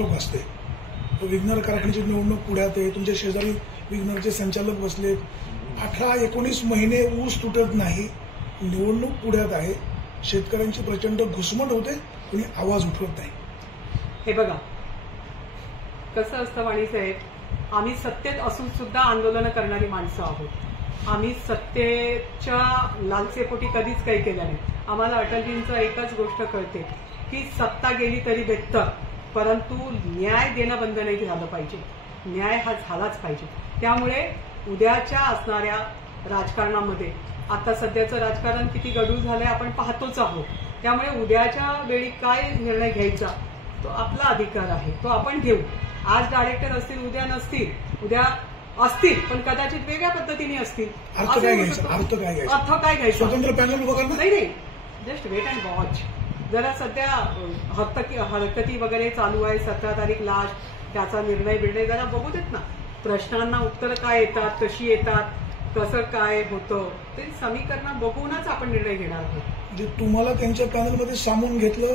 रोखठोक असते. विग्नर कारखान्याची निवडणूक पुढ्यात आहे, तुमच्या शेजारी विग्नरचे संचालक बसलेत. 18-19 महिने ऊस तुटत नाही, निवडणूक पुढ्यात आहे, शेतकऱ्यांची प्रचंड घुसमट होते, कुणी आवाज उठवत नाही. हे बघा कसं असतं वाणीसाहेब, आम्ही सत्तेत असून सुद्धा आंदोलन करणारी माणसं आहोत. आम्ही सत्तेच्या लालसेपोटी कधीच काही केलं नाही. आम्हाला अटलजींचं एकच गोष्ट कळते की सत्ता गेली तरी बेहतर, परंतु न्याय देणं बंद नाही झालं पाहिजे. न्याय हा झालाच पाहिजे. त्यामुळे उद्याच्या असणाऱ्या राजकारणामध्ये आता सध्याचं राजकारण किती गढूळ झालंय आपण पाहतोच आहोत. त्यामुळे उद्याच्या वेळी काय निर्णय घ्यायचा तो आपला अधिकार आहे, तो आपण घेऊ. आज डायरेक्टर असतील, उद्या नसतील, उद्या असतील पण कदाचित वेगळ्या पद्धतीने असतील. अर्थ काय घ्यायचा? स्वतंत्र पॅनल उभं करणं नाही, जस्ट वेट अँड वॉच. जरा सध्या हरकती वगैरे चालू आहे, 17 तारीख लास्ट, त्याचा निर्णय जरा बघू देत ना. प्रश्नांना उत्तर काय येतात, कशी येतात, कसं काय होतं ते समीकरण बघूनच आपण निर्णय घेणार आहोत. म्हणजे तुम्हाला त्यांच्या पॅनलमध्ये सामावून घेतलं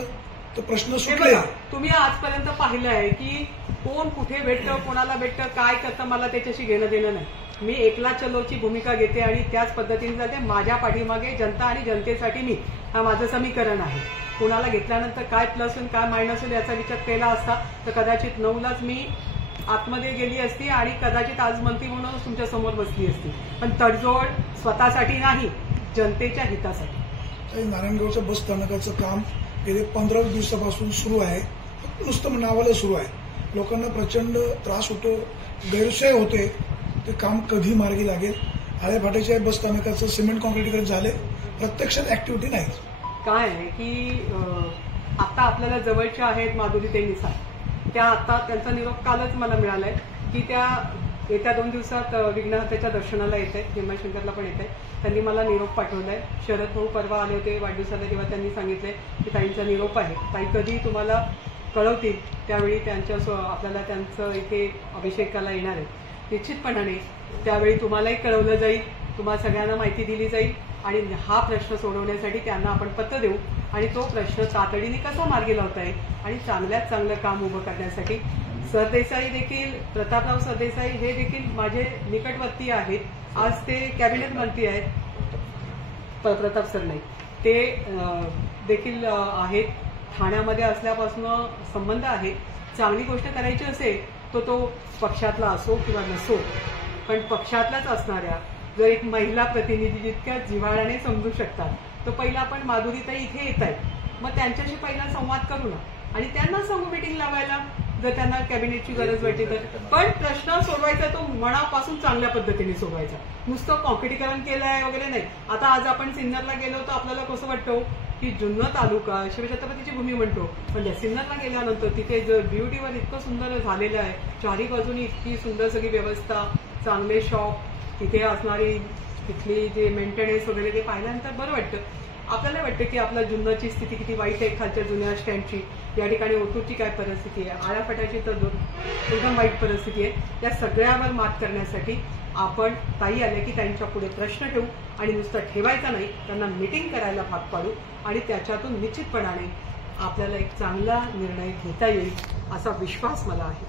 तर प्रश्न सुटले. तुम्ही आजपर्यंत पाहिलं आहे की कोण कुठे भेटतं, कोणाला भेटतं, काय करतं, मला त्याच्याशी घेणं देणं नाही. मी एकला चलोची भूमिका घेते आणि त्याच पद्धतीने जाते. माझ्या पाठीमागे जनता आणि जनतेसाठी मी, हा माझं समीकरण आहे. कोणाला घेतल्यानंतर काय प्लस होईल काय मायनस होईल याचा विचार केला असता तर कदाचित 9लाच मी आतमध्ये गेली असती आणि कदाचित आज मंत्री म्हणून तुमच्या समोर बसली असती. पण तडजोड स्वतःसाठी नाही, जनतेच्या हितासाठी. नारायणगावच्या बस स्थानकाचं काम गेले 15 दिवसापासून सुरू आहे. नुसतं नावाला सुरू आहे. लोकांना प्रचंड त्रास होतो, गैरसोय होते. ते काम कधी मार्गी लागेल? आळेफाट्याच्या बस स्थानकाचं सिमेंट कॉन्क्रीटीकरण झाले, प्रत्यक्षात ऍक्टिव्हिटी नाही. काय आहे की आता आपल्याला जवळच्या आहेत माधुरीताई मिसाळ, त्या आता त्यांचा निरोप कालच मला मिळालाय की त्या येत्या 2 दिवसात विघ्नहर्त्याच्या दर्शनाला येत आहेत, भीमाशंकरला पण येत आहेत. त्यांनी मला निरोप पाठवलाय. शरद भाऊ परवा आले होते वाढदिवसाला, तेव्हा त्यांनी सांगितलंय की ताईंचा निरोप आहे, ताई कधी तुम्हाला कळवतील त्यावेळी आपल्याला त्यांचं इथे अभिषेकाला येणार आहे. निश्चितपणाने त्यावेळी तुम्हालाही कळवलं जाईल, तुम्हाला सगळ्यांना माहिती दिली जाईल आणि हा प्रश्न सोडवण्यासाठी त्यांना आपण पत्र देऊ आणि तो प्रश्न तातडीने कसा मार्गी लावता येईल आणि चांगल्यात चांगलं काम उभं करण्यासाठी. सरदेसाई देखील, प्रतापराव सरदेसाई हे देखील माझे निकटवर्ती आहेत. आज ते कॅबिनेट मंत्री आहेत. प्रताप सर नाही, ते देखील आहेत. ठाण्यामध्ये असल्यापासून संबंध आहे. चांगली गोष्ट करायची असेल तर तो पक्षातला असो किंवा नसो, पण पक्षातल्याच असणाऱ्या जर एक महिला प्रतिनिधी जितक्या जिव्हाळ्याने समजू शकतात तर पहिला आपण माधुरीताई इथे येत आहेत, मग त्यांच्याशी पहिला संवाद करू ना आणि त्यांना सांगू मीटिंग लावायला जर त्यांना कॅबिनेटची गरज वाटली तर. पण प्रश्न सोडवायचा तो मनापासून चांगल्या पद्धतीने सोडवायचा. नुसतं कॉन्क्रिटीकरण केलं आहे वगैरे नाही. आता आज आपण सिन्नरला गेलो तर आपल्याला कसं वाटतं की जुन्नर तालुका शिवछत्रपतीची भूमी म्हणतो, पण सिन्नरला गेल्यानंतर तिथे जर बीयूटीवर इतकं सुंदर झालेलं आहे, चारी बाजूनी इतकी सुंदर सगळी व्यवस्था, चांगले शॉप, तिथे असणारी तिथली जे मेंटेनन्स वगैरे ते पाहिल्यानंतर बरं वाटतं. आपल्याला वाटतं की आपल्या जुन्नरची स्थिती किती वाईट आहे, खालच्या जुन्या स्टँडची, या ठिकाणी ओतूरची काय परिस्थिती आहे, आळ्याफाट्याची तर एकदम वाईट परिस्थिती आहे. त्या सगळ्यावर मात करण्यासाठी आपण ताई आल्या की त्यांच्या पुढे प्रश्न ठेवू आणि नुसतं ठेवायचा नाही, त्यांना मीटिंग करायला भाग पाडू आणि त्याच्यातून निश्चितपणाने आपल्याला एक चांगला निर्णय घेता येईल असा विश्वास मला आहे.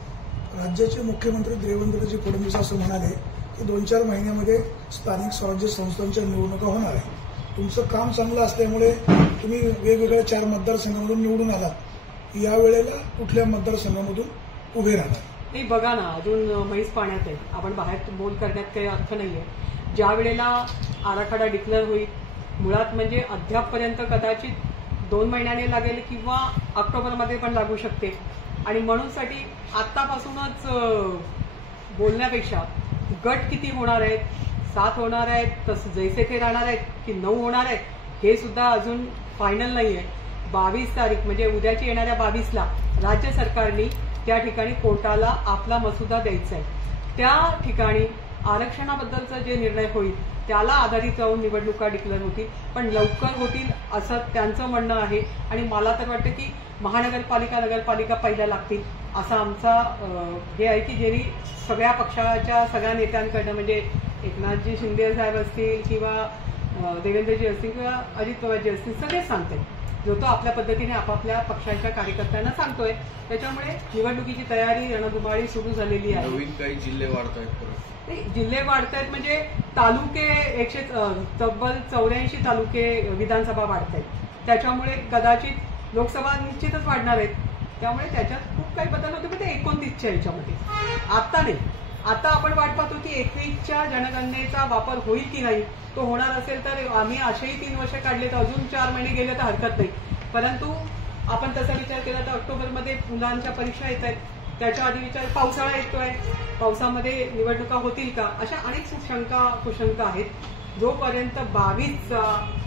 राज्याचे मुख्यमंत्री देवेंद्रजी फडणवीस असं म्हणाले की 2-4 महिन्यामध्ये स्थानिक स्वराज्य संस्थांच्या निवडणुका होणार आहे. तुमचं काम चांगलं असल्यामुळे तुम्ही वेगवेगळ्या 4 मतदारसंघामधून निवडून आलात. या वेळेला कुठल्या मतदारसंघामधून उभे राहणार? ते बघा ना, अजून म्हैस पाण्यात आहे. आपण बाहेर बोल करण्यात काही अर्थ नाहीये. ज्या वेळेला आराखडा डिक्लेअर होईल, मुळात म्हणजे अद्यापपर्यंत कदाचित 2 महिन्याने लागेल किंवा ऑक्टोबरमध्ये पण लागू शकते. आणि म्हणूनसाठी आत्तापासूनच बोलण्यापेक्षा गट किती होणार आहेत, 7 होणार आहेत, तसं जैसे थे राहणार आहेत की 9 होणार आहेत, हे सुद्धा अजून फायनल नाहीये. 22 तारीख म्हणजे उद्याची येणाऱ्या 22ला राज्य सरकारने त्या ठिकाणी कोर्टाला आपला मसुदा द्यायचा आहे. त्या ठिकाणी आरक्षणाबद्दलचा जे निर्णय होईल त्याला आधारित राहून निवडणुका डिक्लेअर होतील, पण लवकर होतील असं त्यांचं म्हणणं आहे. आणि मला तर वाटतं की महानगरपालिका नगरपालिका पहिल्या लागतील असा आमचा हे आहे की ज्यांनी सगळ्या पक्षाच्या सगळ्या नेत्यांकडनं, म्हणजे एकनाथजी शिंदे साहेब असतील किंवा देवेंद्रजी असतील किंवा अजित पवारजी असतील, सगळेच सांगतात जो तो आपल्या पद्धतीने आपापल्या पक्षाच्या कार्यकर्त्यांना सांगतोय. त्याच्यामुळे निवडणुकीची तयारी रणधुमाळी सुरू झालेली आहे. नवीन काही जिल्हे वाढत आहेत, जिल्हे वाढत आहेत म्हणजे तालुके तब्बल 84 तालुके विधानसभा वाढत आहेत. त्याच्यामुळे कदाचित लोकसभा निश्चितच वाढणार आहेत. त्यामुळे त्याच्यात खूप काही बदल होते, पण ते 29च्या याच्यामध्ये आता नाही. आता आपण वाट पाहतो की 21च्या जनगणनेचा वापर होईल की नाही. तो होणार असेल तर आम्ही असेही 3 वर्ष काढले तर अजून 4 महिने गेले तर हरकत नाही. परंतु आपण तसा विचार केला तर ऑक्टोबरमध्ये मुलांच्या परीक्षा येत आहेत. त्याच्या आधी विचार पावसाळा येतोय, पावसामध्ये निवडणुका होतील का, अशा अनेक शंका कुशंका आहेत. जोपर्यंत 22चा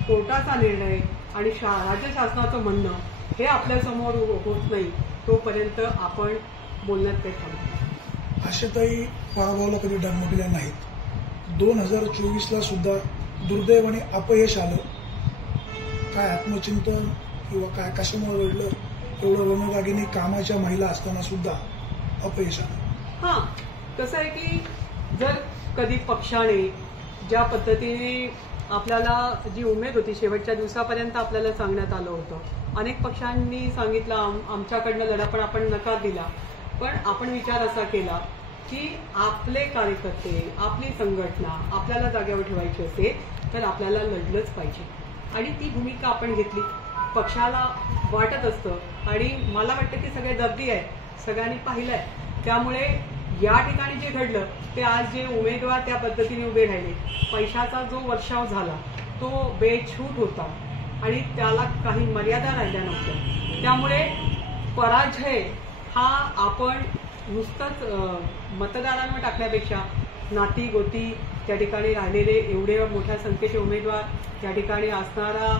कोर्टाचा निर्णय आणि राज्य शासनाचं म्हणणं हे आपल्यासमोर होत नाही तोपर्यंत आपण बोलण्यात काही थांबतो. आशाताई पराभवाला कधी डगमगल्या नाहीत. 2024ला सुद्धा दुर्दैवाने अपयश आलं. काय आत्मचिंतन किंवा काय कशामुळे घडलं, एवढं रणरागिणी कामाच्या महिला असताना सुद्धा अपयश आलं. हा, कसं आहे की जर कधी पक्षाने ज्या पद्धतीने आपल्याला जी उमेद होती शेवटच्या दिवसापर्यंत आपल्याला सांगण्यात आलं होतं, अनेक पक्षांनी सांगितलं आमच्याकडनं लढा, पण आपण नकार दिला. पण आपण विचार असा केला की आपले कार्यकर्ते, आपली संघटना आपल्याला जागेवर ठेवायची असेल तर आपल्याला लढलंच पाहिजे. आणि ती भूमिका आपण घेतली. पक्षाला वाटत असतं आणि मला वाटतं की सगळे दर्दी आहेत, सगळ्यांनी पाहिलंय. त्यामुळे या ठिकाणी जे घडलं ते आज जे उमेदवार त्या पद्धतीने उभे राहिले, पैशाचा जो वर्षाव झाला तो बेछूट होता आणि त्याला काही मर्यादा राहिल्या नव्हत्या. त्यामुळे पराजय हा आपण नुसतंच मतदारांवर टाकण्यापेक्षा नाती गोती त्या ठिकाणी राहिलेले एवढे मोठ्या संख्येचे उमेदवार त्या ठिकाणी असणारा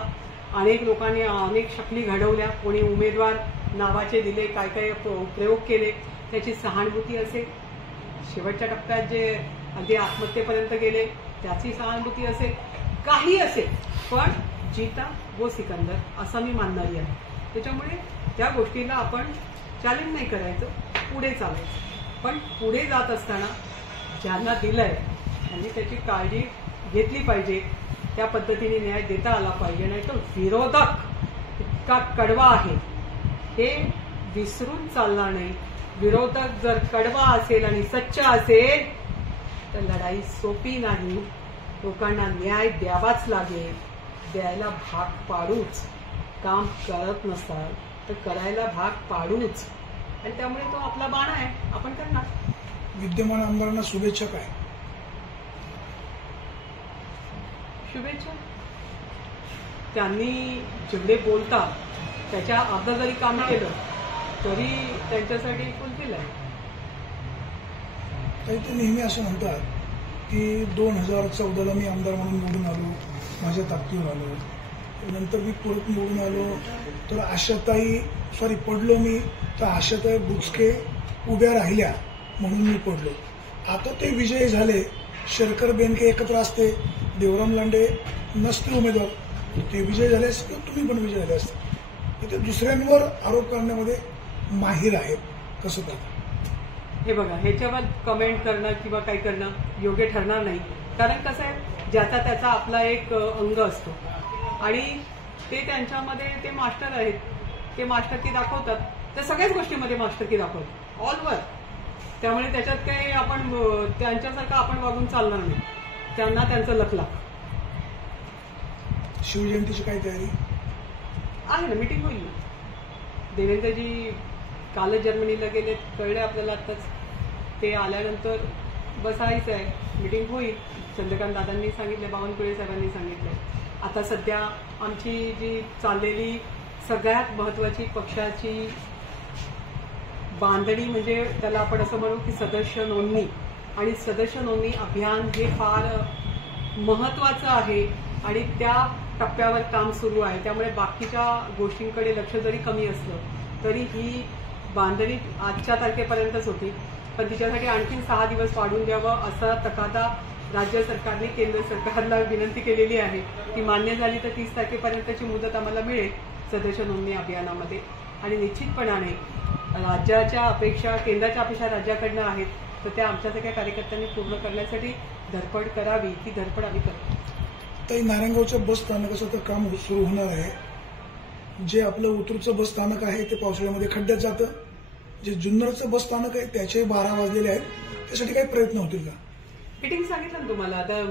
अनेक लोकांनी अनेक शक्ली घडवल्या, कोणी उमेदवार नावाचे दिले, काय काय प्रयोग केले, त्याची सहानुभूती असेल. शेवटच्या टप्प्यात जे अगदी आत्महत्येपर्यंत गेले त्याची सहानुभूती असेल, काही असेल, पण जीता वो सिकंदर असं मी मानणारी आहे. त्याच्यामुळे त्या गोष्टीला आपण चॅलेंज नाही करायचं, पुढे चालायचं. पण पुढे जात असताना ज्यांना दिलंय त्यांनी त्याची काळजी घेतली पाहिजे, त्या पद्धतीने न्याय देता आला पाहिजे. नाही तर विरोधक इतका कडवा आहे हे विसरून चालणार नाही. विरोधक जर कडवा असेल आणि सच्च असेल तर लढाई सोपी नाही. लोकांना न्याय द्यावाच लागेल, द्यायला भाग पाडूच. काम करत नसाल तर करायला भाग पाडूच. आणि त्यामुळे तो आपला बाण आहे, आपण करणार. विद्यमान आमदारांना शुभेच्छा काय? शुभेच्छा. त्यांनी जेवढे बोलतात त्याच्या अर्ध जरी काम केलं तरी त्यांच्यासाठी फुलफिल आहे. काही ते नेहमी असं म्हणतात की 2014ला मी आमदार म्हणून निवडून आलो, माझ्या ताकदीवर आलो, नंतर मी परत निवडून आलो तर पडलो मी तर आशाताई बुचके उभ्या राहिल्या म्हणून मी पडलो. आता ते विजयी झाले, शरकर बेनके एकत्र असते, देवराम लांडे नसते उमेदवार, ते विजय झाले असते, तुम्ही पण विजय झाले असते. ते दुसऱ्यांवर आरोप करण्यामध्ये माहीर आहेत. कसं पाहता? हे बघा, ह्याच्यावर कमेंट करणं किंवा काही करणं योग्य ठरणार नाही. कारण कसं आहे, ज्याचा त्याचा आपला एक अंग असतो आणि ते त्यांच्यामध्ये ते मास्टर आहेत, ते मास्टरकी दाखवतात. त्या सगळ्याच गोष्टीमध्ये मास्टरकी दाखवतात, ऑलवर. त्यामुळे त्याच्यात काही आपण त्यांच्यासारखं आपण वागून चालणार नाही. त्यांना त्यांचं लखला. शिवजयंतीची काय तयारी आहे ना? मीटिंग होईल ना. देवेंद्रजी कालच जर्मनीला गेले, कळले आपल्याला आत्ताच. ते आल्यानंतर बसायचं आहे, मीटिंग होईल. चंद्रकांत दादांनी सांगितले, बावनकुळे साहेबांनी सांगितले. आता सध्या आमची जी चाललेली सगळ्यात महत्वाची पक्षाची बांधणी म्हणजे त्याला आपण असं म्हणू की सदस्य नोंदणी आणि सदस्य नोंदणी अभियान हे फार महत्वाचं आहे आणि त्या टप्प्यावर काम सुरू आहे. त्यामुळे बाकीच्या गोष्टींकडे लक्ष जरी कमी असलं तरी ही बांधणी आजच्या तारखेपर्यंतच होती, पण तिच्यासाठी आणखी 6 दिवस वाढवून द्यावं असा तकादा राज्य सरकारने केंद्र सरकारला विनंती केलेली आहे. ती मान्य झाली तर 30 तारखेपर्यंतची मुदत आम्हाला मिळेल सदस्य नोंदणी अभियानामध्ये. आणि निश्चितपणाने राज्याच्या अपेक्षा, केंद्राच्या अपेक्षा राज्याकडनं आहेत, तर त्या आमच्यासारख्या कार्यकर्त्यांनी पूर्ण करण्यासाठी धडपड करावी. ती धडपड आम्ही करतो. ताई, नारायणगावच्या बस स्थानकाचं तर काम सुरू होणार आहे. जे आपलं उतरूचं बस स्थानक आहे ते पावसाळ्यामध्ये खड्ड्यात जातं, जे जुन्नरचं बस स्थानक आहे त्याचे 12 वाजलेले आहेत, त्यासाठी काही प्रयत्न होतील का? फिटिंग सांगितलं ना तुम्हाला. आता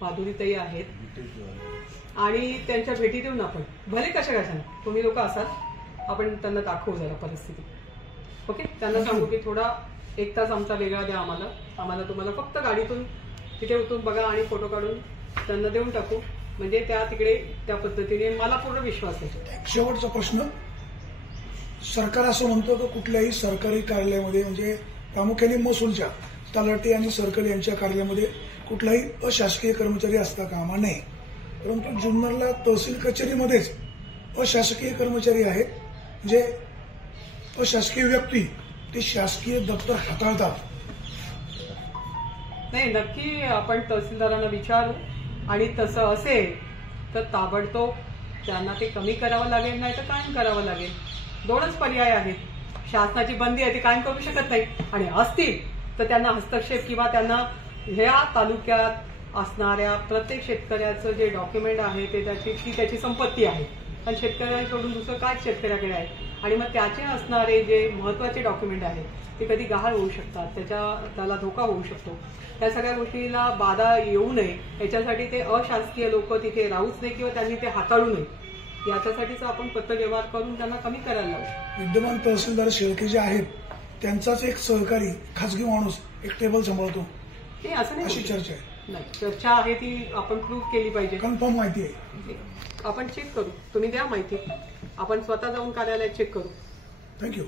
माधुरीताई आहेत आणि त्यांच्या भेटी देऊन आपण भले कशाने तुम्ही लोक असाल, आपण त्यांना दाखवू जरा परिस्थिती. ओके, त्यांना सांगू की थोडा 1 तास आमचा वेगळा द्या आम्हाला तुम्हाला फक्त गाडीतून तिथे उतरून बघा आणि फोटो काढून त्यांना देऊन टाकू. म्हणजे त्या तिकडे त्या पद्धतीने मला पूर्ण विश्वास आहे. शेवटचा प्रश्न, सरकार असं म्हणतं की कुठल्याही सरकारी कार्यालयामध्ये म्हणजे प्रामुख्याने महसूलच्या तलाठी आणि सर्कल यांच्या कार्यालयामध्ये कुठलाही अशासकीय कर्मचारी असता कामा नये, परंतु जुन्नरला तहसील कचेरीमध्येच अशासकीय कर्मचारी आहेत, जे अशासकीय व्यक्ती ते शासकीय दप्तर हाताळतात. नाही, नक्की आपण तहसीलदारांना विचारू आणि तसं असेल तर ताबडतोब त्यांना ते कमी करावं लागेल, नाही तर कायम करावं लागेल. 2च पर्याय आहेत. शासनाची बंदी आहे ती कायम करू शकत नाही, आणि असतील तर त्यांना हस्तक्षेप किंवा त्यांना ह्या तालुक्यात असणाऱ्या प्रत्येक शेतकऱ्याचं जे डॉक्युमेंट आहे ते त्याची संपत्ती आहे. पण शेतकऱ्यांकडून दुसरं काय शेतकऱ्याकडे आहे, आणि मग त्याचे असणारे जे महत्वाचे डॉक्युमेंट आहेत ते कधी गहाळ होऊ शकतात, त्याला धोका होऊ शकतो. त्या सगळ्या गोष्टीला बाधा येऊ नये याच्यासाठी ते अशासकीय लोक तिथे राहूच नाही किंवा त्यांनी ते हाताळू नये याच्यासाठीच आपण पत्रव्यवहार करून त्यांना कमी करायला लावू. विद्यमान तहसीलदार शेळके जे आहेत त्यांचाच एक सहकारी खासगी माणूस एक टेबल सांभाळतो, ते असं नाही, अशी चर्चा आहे. नाही, चर्चा आहे ती आपण प्रूव्ह केली पाहिजे. कन्फर्म माहिती आहे, आपण चेक करू. तुम्ही द्या माहिती, आपण स्वतः जाऊन कार्यालयात चेक करू. थँक्यू.